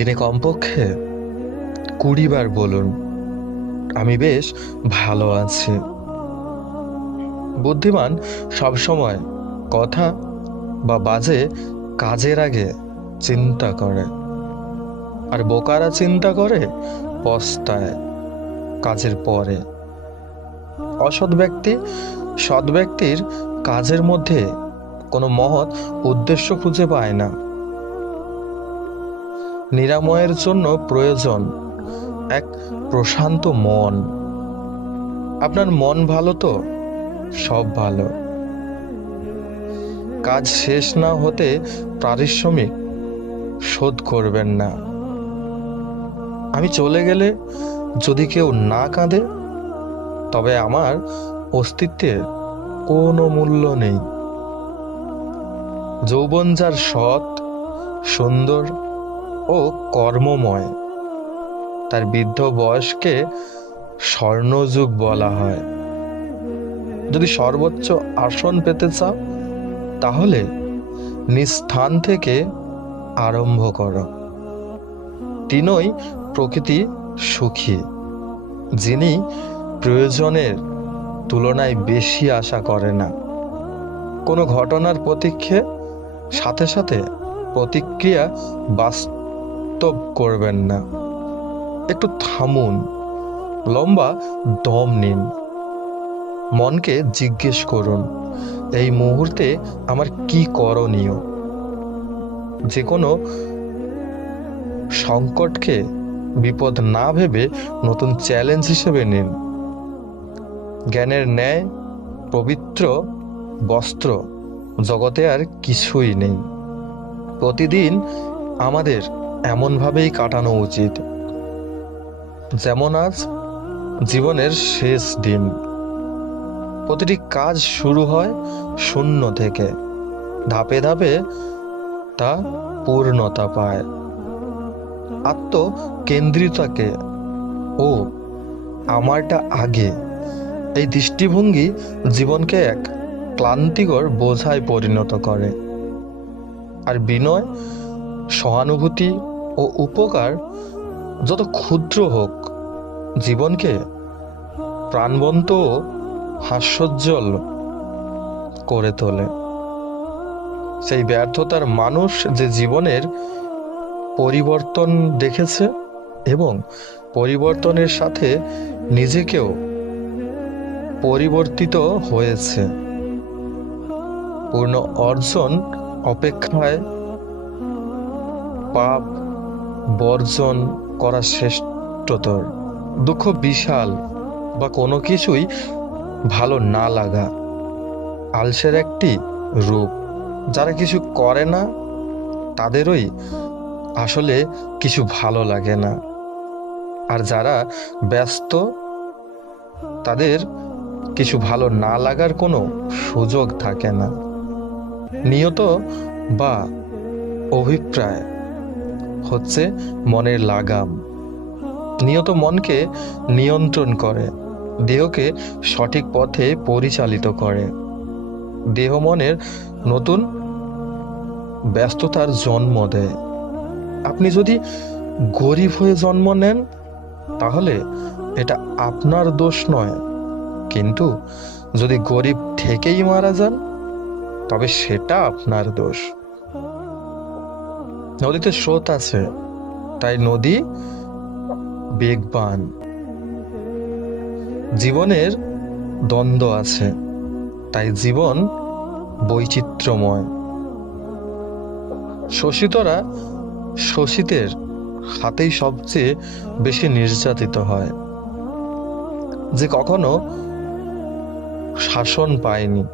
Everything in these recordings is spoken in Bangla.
দিনে কমপক্ষে কুড়ি বার বলুন। আমি বেশ ভালো আছি। বুদ্ধিমান সবসময় কথা বা বাজে কাজের আগে চিন্তা করে। আর বোকারা চিন্তা করে পস্তায় কাজের পরে। অসৎ ব্যক্তি সৎ ব্যক্তির কাজের মধ্যে কোনো মহৎ উদ্দেশ্য খুঁজে পায় না। নিরাময়ের জন্য প্রয়োজন এক প্রশান্ত মন। আপনার মন ভালো তো? সব ভালো। কাজ শেষ না হতে পারিশ্রমিক শোধ করবেন না। আমি চলে গেলে যদি কেউ না কাঁদে, তবে আমার অস্তিত্বের কোনো মূল্য নেই। যৌবন যার সৎ, সুন্দর ও কর্মময়। তার বৃদ্ধ বয়সকে স্বর্ণযুগ বলা হয়। যদি সর্বোচ্চ আসন পেতে চাও, তাহলে নিস্থান থেকে আরম্ভ করো। তিনই প্রকৃতি সুখী, যিনি প্রয়োজনের তুলনায় বেশি আশা করে না। কোনো ঘটনার প্রতীক্ষে সাথে সাথে প্রতিক্রিয়া বাস্তব করবেন না। একটু থামুন। লম্বা দম নিন। মনকে জিজ্ঞেস করুন, এই মুহূর্তে আমার কি করণীয়? যে কোনো সংকটকে বিপদ না ভেবে নতুন চ্যালেঞ্জ হিসেবে নিন। জ্ঞানের ন্যায়, পবিত্র বস্ত্র, জগতে আর কিছুই নেই। প্রতিদিন আমাদের এমনভাবেই কাটানো উচিত। যেমন আজ জীবনের শেষ দিন। প্রতিটি কাজ শুরু হয় শূন্য থেকে। ধাপে ধাপে তা পূর্ণতা পায়। আত্মকেন্দ্রিতাকে ও আমারটা আগে। এই দৃষ্টিভঙ্গি জীবনকে এক ক্লান্তিকর বোঝায় পরিণত করে। আর বিনয়, সহানুভূতি ও উপকার যত ক্ষুদ্র হোক, জীবনকে প্রাণবন্ত হাস্যোজ্জ্বল করে তোলে। সেই ব্যর্থতার মানুষ যে জীবনের পরিবর্তন দেখেছে এবং পরিবর্তনের সাথে নিজেকেও পরিবর্তিত হয়েছে। পূর্ণ অর্জন, অপেক্ষায়, পাপ বর্জন করা শ্রেষ্ঠতর। দুঃখ বিশাল বা কোনো কিছুই ভালো না লাগা। আলসের একটি রূপ। যারা কিছু করে না, তাদেরই আসলে কিছু ভালো লাগে না। আর যারা ব্যস্ত, তাদের কিছু ভালো না লাগার কোনো সুযোগ থাকে না। নিয়ত বা অভিপ্রায়। হচ্ছে মনের লাগাম। নিয়ত মনকে নিয়ন্ত্রণ করে, দেহকে সঠিক পথে পরিচালিত করে। দেহ মনের নতুন ব্যস্ততার জন্ম দেয়। আপনি যদি গরিব হয়ে জন্ম নেন, তাহলে এটা আপনার দোষ নয়। কিন্তু যদি গরিব থেকেই মারা যান, তবে সেটা আপনার দোষ। নদীতে স্রোত আছে, তাই নদী বেগবান। জীবনের দ্বন্দ্ব আছে, তাই জীবন বৈচিত্র্যময়। শোষিতরা শোষিতের হাতেই সবচেয়ে বেশি নির্যাতিত হয়, যে কখনো শাসন পায়নি।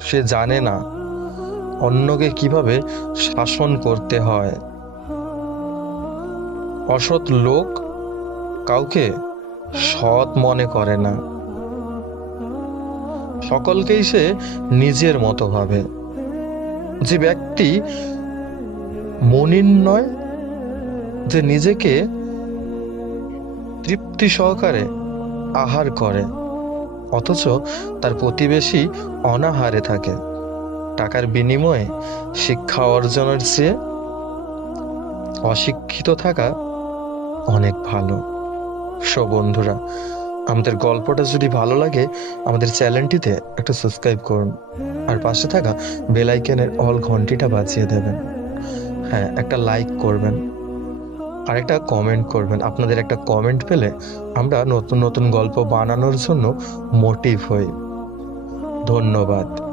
সে জানে না অন্যকে কীভাবে শাসন করতে হয়। অসৎ লোক কাউকে সৎ মনে করে না। সকলকেই সে নিজের মতো ভাবে। যে ব্যক্তি মনিন নয়, যে নিজেকে তৃপ্তি সহকারে আহার করে, অথচ তার প্রতিবেশী অনাহারে থাকে। টাকার বিনিময়ে শিক্ষা অর্জনের চেয়ে অশিক্ষিত থাকা অনেক ভালো। সো বন্ধুরা, আমাদের গল্পটা যদি ভালো লাগে, আমাদের চ্যানেলটিতে একটা সাবস্ক্রাইব করুন। আর পাশে থাকা বেল আইকনের অল ঘন্টিটা বাজিয়ে দেবেন। হ্যাঁ একটা লাইক করবেন। আর একটা কমেন্ট করবেন। আপনাদের একটা কমেন্ট পেলে আমরা নতুন নতুন গল্প বানানোর জন্য মোটিভ হই। ধন্যবাদ।